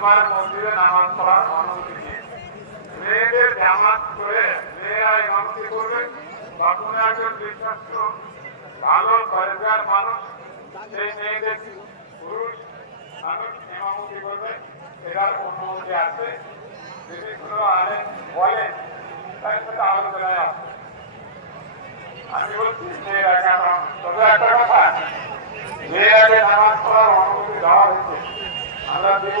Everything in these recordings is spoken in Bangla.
জুমার মসজিদে নামাজ পড়ার অনুমতি নিয়ে। মেয়েদের জামাত করে মেয়েরা ইমামতি করবে? বা কোনো একজন বিশ্বস্ত, ভালো পরিবার মানুষ, সেই মেয়েদের পুরুষ মানুষ ইমামতি করবে। এটার অনুমতি আছে। যদি কোনো আলে বলে, তাই সেটা আলোচনায় আছে। আমি বলছি, মেয়েরা কেন? তবে একটা কথা মেয়েরাকে নামাজ পড়ার অনুমতি দেওয়া হয়েছে আমরা দেব।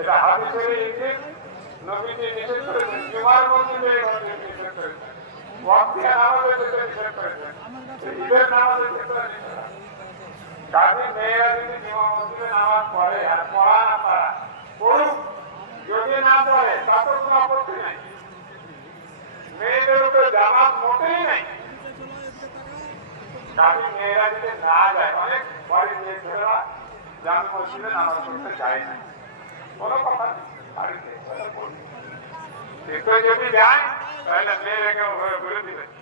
এটা হাদিসের ইঙ্গিত নবীজি নিষেধ করেছেন, জুমার মসজিদে নিষেধ করেছেন। ওয়াক্তিয়া নামাজের নিষেধ করেছেন। মেয়েরা যদি না পড়ে তাতে নেই। মেয়েদের উপরে জামাত মোটেই নেই। কাজে মেয়েরা যদি না যায়, অনেক বাড়ির মেয়ে ছেলেরা জাম মসজিদে নামাজ পড়তে যায় না। যদি যায় তাহলে মেয়ে রেখে বলে দিবে।